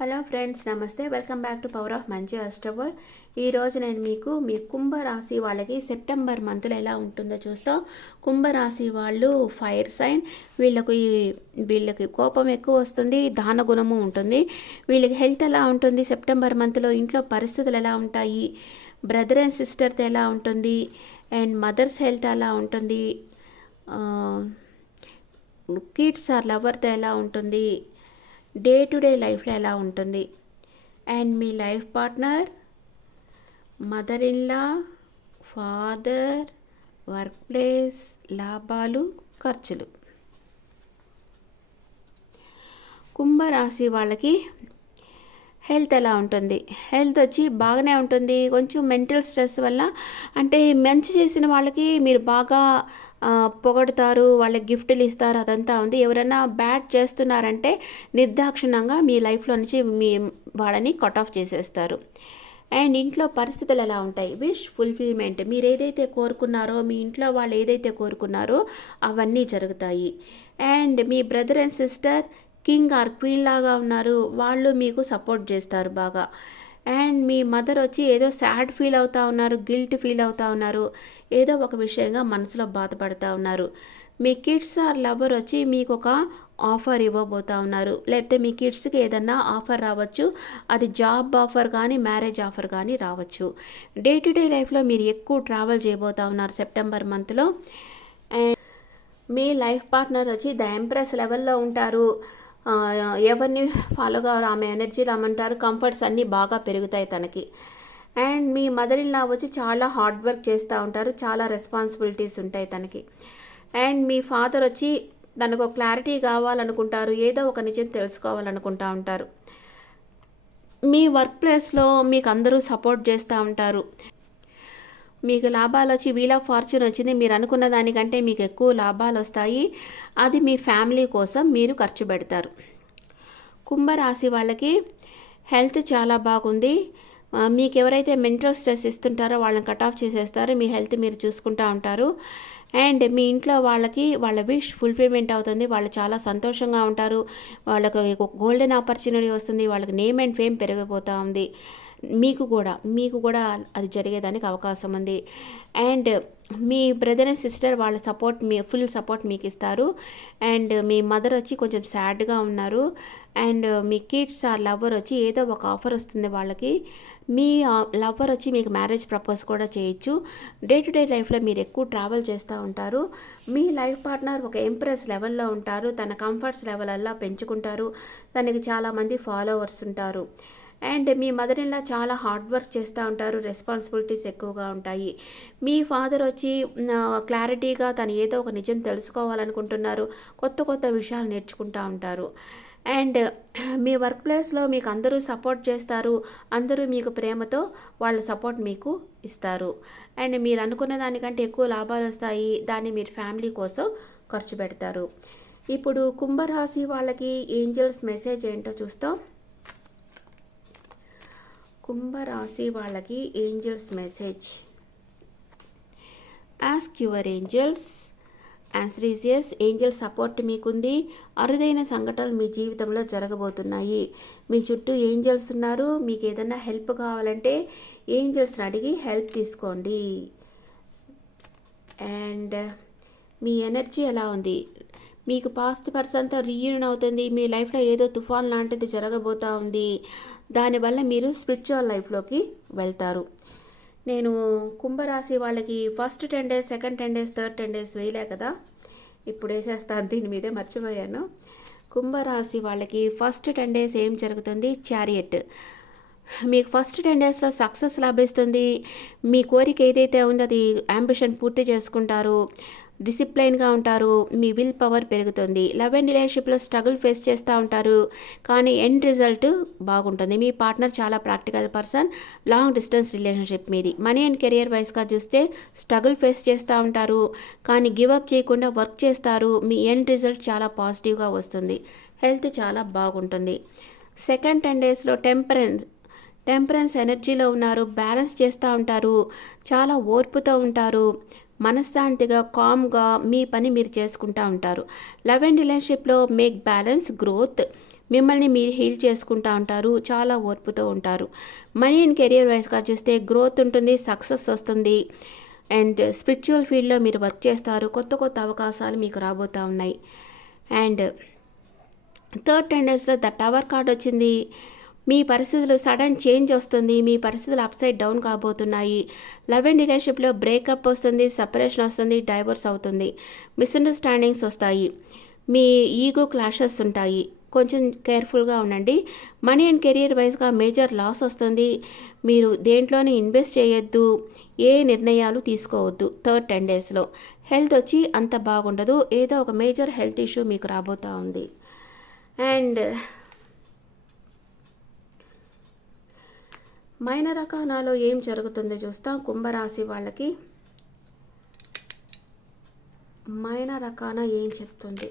Hello friends, నమస్తే. Welcome back to power of మంచి అష్టవర్. ఈరోజు నేను మీకు మీ కుంభరాశి వాళ్ళకి సెప్టెంబర్ మంత్లో ఎలా ఉంటుందో చూస్తాం. కుంభరాశి వాళ్ళు ఫైర్ సైన్. వీళ్ళకి కోపం ఎక్కువ వస్తుంది, దాన గుణము ఉంటుంది. వీళ్ళకి హెల్త్ ఎలా ఉంటుంది సెప్టెంబర్ మంత్లో, ఇంట్లో పరిస్థితులు ఎలా ఉంటాయి, బ్రదర్ అండ్ సిస్టర్తో ఎలా ఉంటుంది, అండ్ మదర్స్ హెల్త్ ఎలా ఉంటుంది, కిడ్స్ ఆర్ లవర్తో ఎలా ఉంటుంది, డే టు డే లైఫ్లో ఎలా ఉంటుంది, and me life partner, mother in law, father, work place, లాభాలు, ఖర్చులు. కుంభరాశి వాళ్ళకి హెల్త్ ఎలా ఉంటుంది? హెల్త్ వచ్చి బాగానే ఉంటుంది. కొంచెం మెంటల్ స్ట్రెస్ వల్ల, అంటే మంచి చేసిన వాళ్ళకి మీరు బాగా పొగడతారు, వాళ్ళకి గిఫ్ట్లు ఇస్తారు, అదంతా ఉంది. ఎవరైనా బ్యాడ్ చేస్తున్నారంటే నిర్దాక్షిణ్యంగా మీ లైఫ్లో నుంచి వాళ్ళని కట్ ఆఫ్ చేసేస్తారు. అండ్ ఇంట్లో పరిస్థితులు ఎలా ఉంటాయి? Wish fulfilment. మీరు ఏదైతే కోరుకున్నారో, మీ ఇంట్లో వాళ్ళు ఏదైతే కోరుకున్నారో అవన్నీ జరుగుతాయి. అండ్ మీ brother and sister king or queen లాగా ఉన్నారు, వాళ్ళు మీకు సపోర్ట్ చేస్తారు బాగా. అండ్ మీ మదర్ వచ్చి ఏదో సాడ్ ఫీల్ అవుతూ ఉన్నారు, గిల్ట్ ఫీల్ అవుతూ ఉన్నారు, ఏదో ఒక విషయంగా మనసులో బాధపడుతూ ఉన్నారు. మీ కిడ్స్ ఆర్ లవర్ వచ్చి మీకు ఒక ఆఫర్ ఇవ్వబోతూ ఉన్నారు, లేకపోతే మీ కిడ్స్కి ఏదన్నా ఆఫర్ రావచ్చు. అది జాబ్ ఆఫర్ కానీ, మ్యారేజ్ ఆఫర్ కానీ రావచ్చు. డే టు డే లైఫ్లో మీరు ఎక్కువ ట్రావెల్ చేయబోతూ ఉన్నారు సెప్టెంబర్ మంత్లో. అండ్ మీ లైఫ్ పార్ట్నర్ వచ్చి ద ఎంప్రెస్ లెవెల్లో ఉంటారు. ఎవరిని ఫాలో కావాలి, ఆమె ఎనర్జీ రమ్మంటారు. కంఫర్ట్స్ అన్నీ బాగా పెరుగుతాయి తనకి. And me mother in law వచ్చి చాలా హార్డ్ వర్క్ చేస్తూ ఉంటారు, చాలా రెస్పాన్సిబిలిటీస్ ఉంటాయి తనకి. అండ్ మీ ఫాదర్ వచ్చి తనకు ఒక క్లారిటీ కావాలనుకుంటారు, ఏదో ఒక నిజం తెలుసుకోవాలనుకుంటూ ఉంటారు. మీ వర్క్ ప్లేస్లో మీకు అందరూ సపోర్ట్ చేస్తూ ఉంటారు. మీకు లాభాలు వచ్చి వీల్ ఆఫ్ ఫార్చ్యూన్ వచ్చింది. మీరు అనుకున్న దానికంటే మీకు ఎక్కువ లాభాలు వస్తాయి. అది మీ ఫ్యామిలీ కోసం మీరు ఖర్చు పెడతారు. కుంభరాశి వాళ్ళకి హెల్త్ చాలా బాగుంది. మీకు ఎవరైతే మెంటల్ స్ట్రెస్ ఇస్తుంటారో వాళ్ళని కట్ ఆఫ్ చేసేస్తారు. మీ హెల్త్ మీరు చూసుకుంటూ ఉంటారు. అండ్ మీ ఇంట్లో వాళ్ళకి వాళ్ళ విష్ ఫుల్ఫిల్మెంట్ అవుతుంది. వాళ్ళు చాలా సంతోషంగా ఉంటారు. వాళ్ళకి గోల్డెన్ ఆపర్చునిటీ వస్తుంది. వాళ్ళకి నేమ్ అండ్ ఫేమ్ పెరిగిపోతూ ఉంది. మీకు కూడా అది జరిగేదానికి అవకాశం ఉంది. అండ్ మీ బ్రదర్ అండ్ సిస్టర్ వాళ్ళ సపోర్ట్, ఫుల్ సపోర్ట్ మీకు ఇస్తారు. అండ్ మీ మదర్ వచ్చి కొంచెం సాడ్గా ఉన్నారు. అండ్ మీ కిడ్స్ ఆ లవర్ వచ్చి ఏదో ఒక ఆఫర్ వస్తుంది వాళ్ళకి. మీ లవర్ వచ్చి మీకు మ్యారేజ్ ప్రపోజ్ కూడా చేయొచ్చు. డే టు డే లైఫ్లో మీరు ఎక్కువ ట్రావెల్ చేస్తూ ఉంటారు. మీ లైఫ్ పార్ట్నర్ ఒక ఎంప్రెస్ లెవెల్లో ఉంటారు, తన కంఫర్ట్స్ లెవెల్ అలా పెంచుకుంటారు. తనకి చాలామంది ఫాలోవర్స్ ఉంటారు. అండ్ మీ మదర్ ఇన్లా చాలా హార్డ్ వర్క్ చేస్తూ ఉంటారు, రెస్పాన్సిబిలిటీస్ ఎక్కువగా ఉంటాయి. మీ ఫాదర్ వచ్చి క్లారిటీగా తను ఏదో ఒక నిజం తెలుసుకోవాలనుకుంటున్నారు, కొత్త కొత్త విషయాలు నేర్చుకుంటూ ఉంటారు. అండ్ మీ వర్క్ ప్లేస్లో మీకు అందరూ సపోర్ట్ చేస్తారు, అందరూ మీకు ప్రేమతో వాళ్ళ సపోర్ట్ మీకు ఇస్తారు. అండ్ మీరు అనుకున్న దానికంటే ఎక్కువ లాభాలు వస్తాయి, దాన్ని మీరు ఫ్యామిలీ కోసం ఖర్చు పెడతారు. ఇప్పుడు కుంభరాశి వాళ్ళకి ఏంజల్స్ మెసేజ్ ఏంటో చూస్తాం. కుంభరాశి వాళ్ళకి angels message. Ask your angels. Answer is yes. Angel support మీకుంది. అరుదైన సంఘటనలు మీ జీవితంలో జరగబోతున్నాయి. మీ చుట్టూ ఏంజల్స్ ఉన్నారు. మీకు ఏదైనా హెల్ప్ కావాలంటే ఏంజల్స్ని అడిగి హెల్ప్ తీసుకోండి. అండ్ మీ ఎనర్జీ ఎలా ఉంది? మీకు పాస్ట్ పర్సన్తో రీయూనియన్ అవుతుంది. మీ లైఫ్లో ఏదో తుఫాన్ లాంటిది జరగబోతూ ఉంది. దానివల్ల మీరు స్పిరిచువల్ లైఫ్లోకి వెళ్తారు. నేను కుంభరాశి వాళ్ళకి first 10 days, second 10 days, third 10 days వేయలే కదా, ఇప్పుడు వేసేస్తాను. దీని మీదే మర్చిపోయాను. కుంభరాశి వాళ్ళకి ఫస్ట్ 10 days ఏం జరుగుతుంది? చారియట్. మీకు ఫస్ట్ 10 daysలో సక్సెస్ లభిస్తుంది. మీ కోరిక ఏదైతే ఉందో అది అంబిషన్ పూర్తి చేసుకుంటారు. డిసిప్లైన్గా ఉంటారు. మీ విల్ పవర్ పెరుగుతుంది. లవ్ అండ్ రిలేషన్షిప్లో స్ట్రగుల్ ఫేస్ చేస్తూ ఉంటారు, కానీ ఎండ్ రిజల్ట్ బాగుంటుంది. మీ పార్ట్నర్ చాలా practical person. Long distance relationship మీది. మనీ అండ్ కెరియర్ వైస్గా చూస్తే స్ట్రగుల్ ఫేస్ చేస్తూ ఉంటారు, కానీ గివ్ అప్ చేయకుండా వర్క్ చేస్తారు. మీ ఎండ్ రిజల్ట్ చాలా పాజిటివ్గా వస్తుంది. హెల్త్ చాలా బాగుంటుంది. సెకండ్ 10 daysలో టెంపరెన్స్ ఎనర్జీలో ఉన్నారు. బ్యాలెన్స్ చేస్తూ ఉంటారు, చాలా ఓర్పుతో ఉంటారు. మనశ్శాంతిగా, కామ్గా మీ పని మీరు చేసుకుంటూ ఉంటారు. లవ్ అండ్ రిలేషన్షిప్లో మేక్ బ్యాలెన్స్, గ్రోత్. మిమ్మల్ని మీరు హీల్ చేసుకుంటూ ఉంటారు, చాలా ఓర్పుతో ఉంటారు. మనీ అండ్ కెరియర్ వైజ్గా చూస్తే గ్రోత్ ఉంటుంది, సక్సెస్ వస్తుంది. అండ్ స్పిరిచువల్ ఫీల్డ్లో మీరు వర్క్ చేస్తారు, కొత్త కొత్త అవకాశాలు మీకు రాబోతూ ఉన్నాయి. అండ్ థర్డ్ 10 డేస్లో ద టవర్ కార్డ్ వచ్చింది. మీ పరిస్థితులు సడన్ చేంజ్ వస్తుంది, మీ పరిస్థితులు అప్సైడ్ డౌన్ కాబోతున్నాయి. లవ్ అండ్ రిలేషన్షిప్లో బ్రేకప్ వస్తుంది, సపరేషన్ వస్తుంది, డైవర్స్ అవుతుంది, మిస్అండర్స్టాండింగ్స్ వస్తాయి, మీ ఈగో క్లాషెస్ ఉంటాయి, కొంచెం కేర్ఫుల్గా ఉండండి. మనీ అండ్ కెరియర్ వైజ్గా మేజర్ లాస్ వస్తుంది, మీరు దేంట్లోనే ఇన్వెస్ట్ చేయొద్దు, ఏ నిర్ణయాలు తీసుకోవద్దు. థర్డ్ 10 డేస్లో హెల్త్ వచ్చి అంత బాగుండదు, ఏదో ఒక మేజర్ హెల్త్ ఇష్యూ మీకు రాబోతూ ఉంది. అండ్ మైనర్ రకానాలో ఏం జరుగుతుందో చూస్తాం. కుంభరాశి వాళ్ళకి మైనర్ రకాన ఏం చెప్తుంది?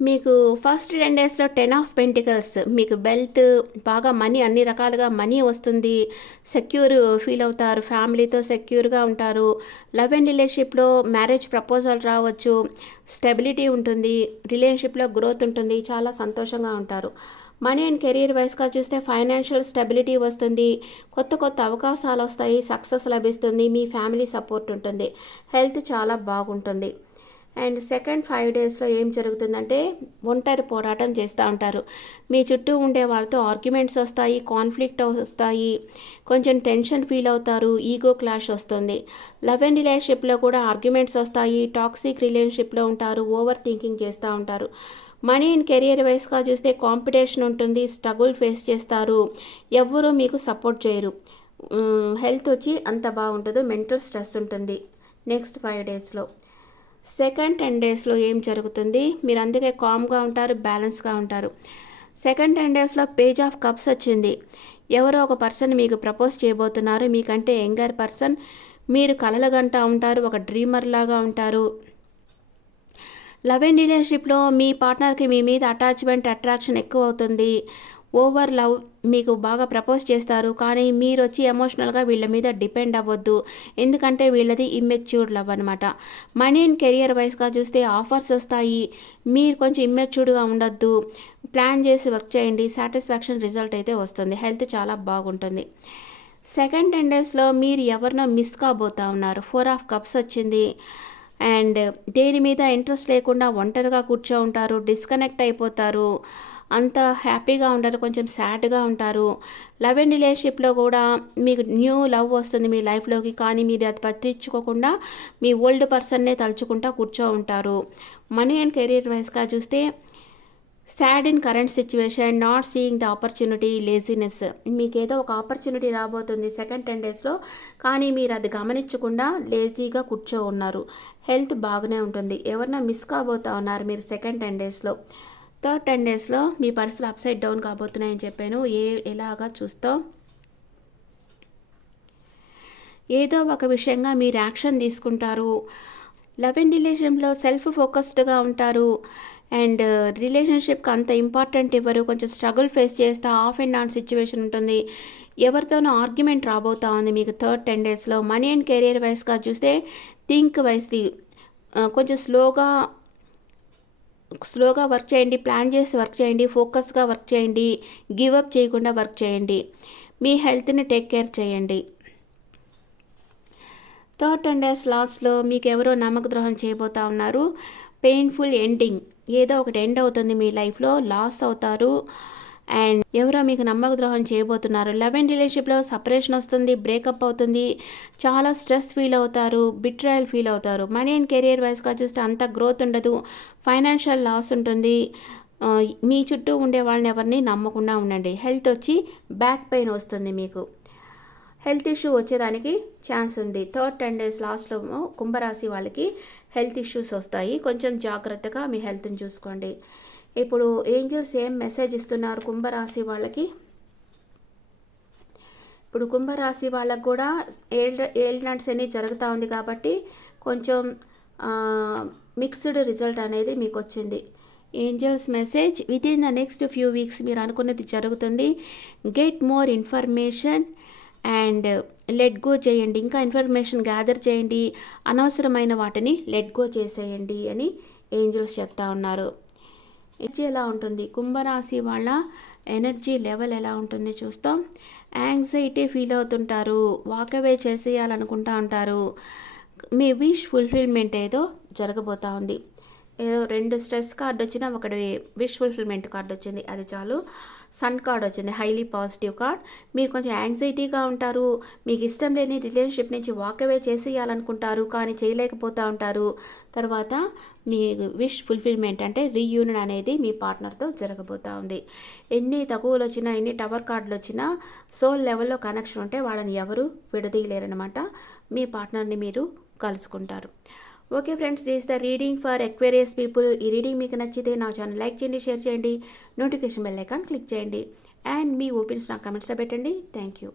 మీకు ఫస్ట్ 10 డేస్లో 10 ఆఫ్ పెంటికల్స్, మీకు వెల్త్ బాగా మనీ, అన్ని రకాలుగా మనీ వస్తుంది, సెక్యూర్ ఫీల్ అవుతారు, ఫ్యామిలీతో సెక్యూర్గా ఉంటారు. లవ్ అండ్ రిలేషన్షిప్లో మ్యారేజ్ ప్రపోజల్ రావచ్చు, స్టెబిలిటీ ఉంటుంది, రిలేషన్షిప్లో గ్రోత్ ఉంటుంది, చాలా సంతోషంగా ఉంటారు. మనీ అండ్ కెరీర్ వైస్గా చూస్తే ఫైనాన్షియల్ స్టెబిలిటీ వస్తుంది, కొత్త కొత్త అవకాశాలు వస్తాయి, సక్సెస్ లభిస్తుంది, మీ ఫ్యామిలీ సపోర్ట్ ఉంటుంది, హెల్త్ చాలా బాగుంటుంది. అండ్ సెకండ్ 5 డేస్లో ఏం జరుగుతుందంటే ఒంటరి పోరాటం చేస్తూ ఉంటారు, మీ చుట్టూ ఉండే వాళ్ళతో ఆర్గ్యుమెంట్స్ వస్తాయి, కాన్ఫ్లిక్ట్ వస్తాయి, కొంచెం టెన్షన్ ఫీల్ అవుతారు, ఈగో క్లాష్ వస్తుంది. లవ్ అండ్ రిలేషన్షిప్లో కూడా ఆర్గ్యుమెంట్స్ వస్తాయి, టాక్సిక్ రిలేషన్షిప్లో ఉంటారు, ఓవర్ థింకింగ్ చేస్తూ ఉంటారు. మనీ అండ్ కెరియర్ వైస్గా చూస్తే కాంపిటీషన్ ఉంటుంది, స్ట్రగుల్ ఫేస్ చేస్తారు, ఎవ్వరూ మీకు సపోర్ట్ చేయరు. హెల్త్ వచ్చి అంత బాగుంటుందో, మెంటల్ స్ట్రెస్ ఉంటుంది. నెక్స్ట్ 5 డేస్లో సెకండ్ 10 డేస్లో ఏం జరుగుతుంది? మీరు అందుకే కామ్గా ఉంటారు, బ్యాలెన్స్గా ఉంటారు. సెకండ్ 10 డేస్లో పేజ్ ఆఫ్ కప్స్ వచ్చింది. ఎవరో ఒక పర్సన్ మీకు ప్రపోజ్ చేయబోతున్నారు, మీకంటే యంగర్ పర్సన్, మీరు కలలుగంటూ ఉంటారు, ఒక డ్రీమర్ లాగా ఉంటారు. లవ్ అండ్ రిలేషన్షిప్లో మీ పార్ట్నర్కి మీ మీద అట్రాక్షన్ ఎక్కువ అవుతుంది, ఓవర్ లవ్, మీకు బాగా ప్రపోజ్ చేస్తారు, కానీ మీరు వచ్చి ఎమోషనల్గా వీళ్ళ మీద డిపెండ్ అవ్వద్దు, ఎందుకంటే వీళ్ళది ఇమ్మెచ్యూర్డ్ లవ్ అనమాట. మనీ అండ్ కెరియర్ వైస్గా చూస్తే ఆఫర్స్ వస్తాయి, మీరు కొంచెం ఇమ్మెచ్యూర్డ్గా ఉండొద్దు, ప్లాన్ చేసి వర్క్ చేయండి, సాటిస్ఫాక్షన్ రిజల్ట్ అయితే వస్తుంది, హెల్త్ చాలా బాగుంటుంది. సెకండ్ 10 డేస్లో మీరు ఎవరినో మిస్ కాబోతా ఉన్నారు, 4 ఆఫ్ కప్స్ వచ్చింది. అండ్ దేని మీద ఇంట్రెస్ట్ లేకుండా ఒంటరిగా కూర్చో ఉంటారు, డిస్కనెక్ట్ అయిపోతారు, అంత హ్యాపీగా ఉండరు, కొంచెం సాడ్గా ఉంటారు. లవ్ అండ్ రిలేషన్షిప్లో కూడా మీకు న్యూ లవ్ వస్తుంది మీ లైఫ్లోకి, కానీ మీరు అది పట్టించుకోకుండా మీ ఓల్డ్ పర్సన్నే తలుచుకుంటా కూర్చో ఉంటారు. మనీ అండ్ కెరీర్ వైస్గా చూస్తే sad in current situation, not seeing the opportunity, laziness, మీకు ఏదో ఒక ఆపర్చునిటీ రాబోతుంది సెకండ్ 10 డేస్లో, కానీ మీరు అది గమనించకుండా లేజీగా కూర్చో ఉన్నారు. హెల్త్ బాగానే ఉంటుంది, ఎవరన్నా మిస్ కాబోతా ఉన్నారు మీరు సెకండ్ 10 డేస్లో. థర్డ్ 10 డేస్లో మీ పరిస్థితులు అప్సైడ్ డౌన్ కాబోతున్నాయని చెప్పాను. ఎలాగా చూస్తాం, ఏదో ఒక విషయంగా మీరు యాక్షన్ తీసుకుంటారు. లవ్ అండ్ రిలేషన్లో సెల్ఫ్ ఫోకస్డ్గా ఉంటారు, అండ్ రిలేషన్షిప్కి అంత ఇంపార్టెంట్ ఇవ్వరు, కొంచెం స్ట్రగుల్ ఫేస్ చేస్తే ఆఫ్ అండ్ ఆన్ సిచ్యువేషన్ ఉంటుంది, ఎవరితోనూ ఆర్గ్యుమెంట్ రాబోతా ఉంది మీకు థర్డ్ 10 డేస్లో. మనీ అండ్ కెరియర్ వైస్గా చూస్తే థింక్ వైస్లీ, కొంచెం స్లోగా వర్క్ చేయండి, ప్లాన్ చేసి వర్క్ చేయండి, ఫోకస్గా వర్క్ చేయండి, గివ్ అప్ చేయకుండా వర్క్ చేయండి, మీ హెల్త్ని టేక్ కేర్ చేయండి. థర్డ్ 10 డేస్ లాస్ట్లో మీకు ఎవరో నమ్మక ద్రోహం చేయబోతా ఉన్నారు, పెయిన్ఫుల్ ఎండింగ్, ఏదో ఒకటి ఎండ్ అవుతుంది మీ లైఫ్లో, లాస్ అవుతారు, అండ్ ఎవరో మీకు నమ్మక ద్రోహం చేయబోతున్నారు. లవ్ అండ్ రిలేషన్షిప్లో సపరేషన్ వస్తుంది, బ్రేకప్ అవుతుంది, చాలా స్ట్రెస్ ఫీల్ అవుతారు, బిట్రాయల్ ఫీల్ అవుతారు. మనీ అండ్ కెరియర్ వైస్గా చూస్తే అంత గ్రోత్ ఉండదు, ఫైనాన్షియల్ లాస్ ఉంటుంది, మీ చుట్టూ ఉండే వాళ్ళని ఎవరిని నమ్మకుండా ఉండండి. హెల్త్ వచ్చి బ్యాక్ పెయిన్ వస్తుంది, మీకు హెల్త్ ఇష్యూ వచ్చేదానికి ఛాన్స్ ఉంది. థర్డ్ 10 డేస్ లాస్ట్లో కుంభరాశి వాళ్ళకి హెల్త్ ఇష్యూస్ వస్తాయి, కొంచెం జాగ్రత్తగా మీ హెల్త్ని చూసుకోండి. ఇప్పుడు ఏంజల్స్ ఏం మెసేజ్ ఇస్తున్నారు కుంభరాశి వాళ్ళకి? ఇప్పుడు కుంభరాశి వాళ్ళకు కూడా ఏలినాటి శని జరుగుతూ ఉంది కాబట్టి కొంచెం మిక్స్డ్ రిజల్ట్ అనేది మీకు వచ్చింది. Angels message with in the next few weeks మీరు అనుకున్నది జరుగుతుంది. Get more information and let go చేయండి. ఇంకా ఇన్ఫర్మేషన్ గ్యాదర్ చేయండి, అనవసరమైన వాటిని లెట్ గో చేసేయండి అని ఏంజల్స్ చెప్తా ఉన్నారు. ఎనర్జీ ఎలా ఉంటుంది, కుంభరాశి వాళ్ళ ఎనర్జీ లెవెల్ ఎలా ఉంటుంది చూస్తాం. యాంగ్జైటీ ఫీల్ అవుతుంటారు, వాకవే చేసేయాలనుకుంటా ఉంటారు. మీ విష్ ఫుల్ఫిల్మెంట్ ఏదో జరగబోతూ ఉంది. ఏదో 2 స్ట్రెస్ కార్డు వచ్చినా ఒకటి విష్ ఫుల్ఫిల్మెంట్ కార్డు వచ్చింది, అది చాలు. సన్ కార్డ్ వచ్చింది, హైలీ పాజిటివ్ కార్డ్. మీరు కొంచెం యాంగ్జైటీగా ఉంటారు, మీకు ఇష్టం లేని రిలేషన్షిప్ నుంచి వాకవే చేసేయాలనుకుంటారు కానీ చేయలేకపోతూ ఉంటారు. తర్వాత మీ విష్ ఫుల్ఫిల్మెంట్ అంటే రీయూనియన్ అనేది మీ పార్ట్నర్తో జరగబోతూ ఉంది. ఎన్ని తగువలు వచ్చినా, ఎన్ని టవర్ కార్డులు వచ్చినా, సోల్ లెవెల్లో కనెక్షన్ ఉంటే వాళ్ళని ఎవరు విడదీయలేరనమాట. మీ పార్ట్నర్ని మీరు కలుసుకుంటారు. Okay friends, this the reading for Aquarius people. ఈ రీడింగ్ మీకు నచ్చితే నా ఛానల్ లైక్ చేయండి, షేర్ చేయండి, నోటిఫికేషన్ బెల్ ఐకాన్ క్లిక్ చేయండి అండ్ మీ ఒపీనియన్స్ నా కమెంట్స్లో పెట్టండి. Thank you.